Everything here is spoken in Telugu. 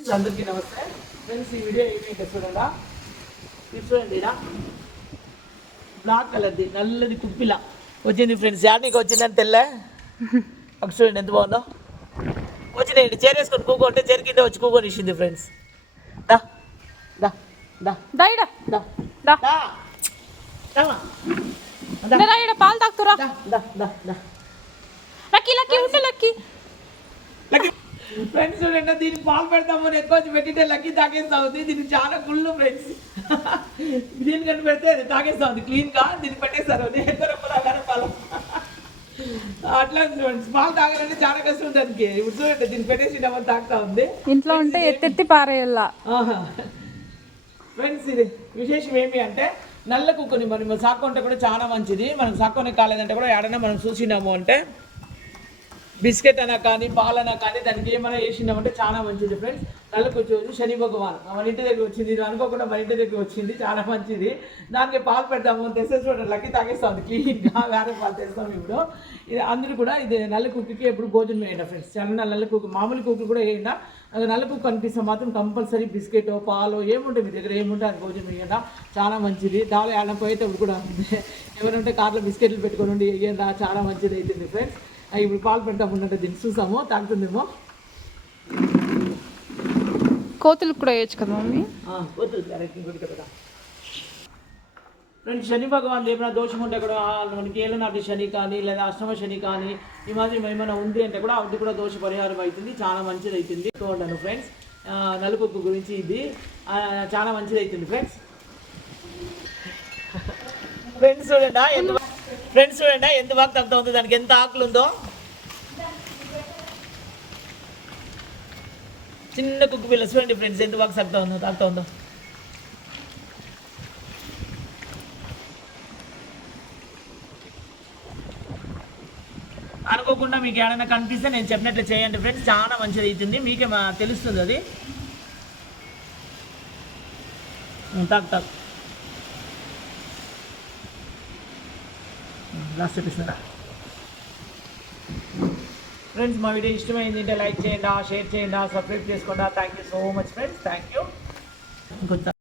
ఫ్రెండ్స్ అందరికీ నమస్తే. ఫ్రెండ్స్ ఈ వీడియో ఏమిటంటే చూడండి? ఇది చూడండి ఇలా బ్లాక్ కలర్ది నల్లది కుప్పిలా వచ్చింది ఫ్రెండ్స్ యాడ్నికి వచ్చిందని తెల్ల. ఒక చూడండి ఎంత బాగుందో. వచ్చినాయండి చేరేసుకొని కూకుంటే చేరి కింద వచ్చి కూకొని ఇచ్చింది ఫ్రెండ్స్. దా దా దా. దా దా. దా. పాలు దా లక్కీ లక్కీ ఉంటే లక్కీ. ఫ్రెండ్స్ చూడండి దీనికి పాలు పెడతామని ఎక్కువ పెట్టితే లక్కీ తాగేస్తా ఉంది దీనికి చాలా గుళ్ళు ఫ్రెండ్స్ దీనికంటే పెడితే అది తాగేస్తా ఉంది క్లీన్గా దీనికి పెట్టేస్తారు. ఎక్కువ రూపాయలు పాలు? అట్లా ఫ్రెండ్స్ పాలు తాగాలంటే చాలా కష్టం దానికి. ఇప్పుడు చూడండి దీన్ని పెట్టేసి డబ్బా తాగుతా ఉంది. ఇంట్లో ఉంటే ఎత్తెత్తి పారేయాల? ఫ్రెండ్స్ ఇది విశేషం ఏమి అంటే నల్ల కుక్కని మనం సాక్కుంటే కూడా చాలా మంచిది. మనం సాక్కొని కాలేదంటే కూడా ఏడైనా మనం చూసినాము అంటే బిస్కెట్ అన కానీ పాలనా కానీ దానికి ఏమైనా వేసినామంటే చాలా మంచిది ఫ్రెండ్స్ కళ్ళకు వచ్చి శని భగవాన్. మన ఇంటి దగ్గర వచ్చింది ఇది అనుకోకుండా మన ఇంటి దగ్గర వచ్చింది చాలా మంచిది. దానికి పాలు పెడతాము తెస్తే చూడండి లక్కి తాగేస్తాం క్లీన్గా వేరే పాలు తెస్తాం ఇప్పుడు. ఇది అందరూ కూడా ఇది నల్ల కుక్కకి ఎప్పుడు భోజనం వేయండి ఫ్రెండ్స్ చిన్న నల్ల కుక్క మామూలు కుక్కు కూడా వేయండి. అది నల్ల కుక్క కనిపిస్తే మాత్రం కంపల్సరీ బిస్కెట్ పాలు ఏముంటాయి మీ దగ్గర ఏముంటే అది భోజనం వేయండి. చాలా మంచిది. దాని ఏళ్ళ పోయేటప్పుడు కూడా ఎవరంటే కార్లో బిస్కెట్లు పెట్టుకొని ఉండి వేయండి చాలా మంచిది అవుతుంది ఫ్రెండ్స్ ఇప్పుడు పాలు పెడతా ఉంటే దీన్ని చూసాము తాగుతుందేమో. కోతులకు కూడా వేయచ్చు కదా మమ్మీ? ఇంకోటి కదా. ఫ్రెండ్స్ శని భగవాన్ ఏమైనా దోషం ఉంటే కూడా మనకి ఏలనాటి శని కానీ లేదా అష్టమ శని కానీ ఈ మాదిరి ఏమైనా ఉంది అంటే కూడా అది కూడా దోష పరిహారం అవుతుంది చాలా మంచిది అవుతుంది. చూడండి ఫ్రెండ్స్ నలుగుప్పు గురించి ఇది చాలా మంచిది అవుతుంది ఫ్రెండ్స్. ఫ్రెండ్స్ చూడండి ఫ్రెండ్స్ చూడండి ఎంత బాగా తగ్గుతా ఉంది దానికి ఎంత ఆకులు ఉందో. చిన్న కుక్కు పిల్ల చూడండి ఫ్రెండ్స్ ఎంత బాగా తగ్గుతా ఉందో తాగుతా ఉందో. అనుకోకుండా మీకు ఏమైనా కనిపిస్తే నేను చెప్పినట్లు చేయండి ఫ్రెండ్స్ చాలా మంచిది అవుతుంది. మీకే మా తెలుస్తుంది అది. తాకు తాకు లాస్ట్ చూపిస్తారా ఫ్రెండ్స్ మా వీడియో ఇష్టమైంది అంటే లైక్ చేయండి షేర్ చేయండి సబ్స్క్రైబ్ చేసుకోండి. Thank you so much friends thank you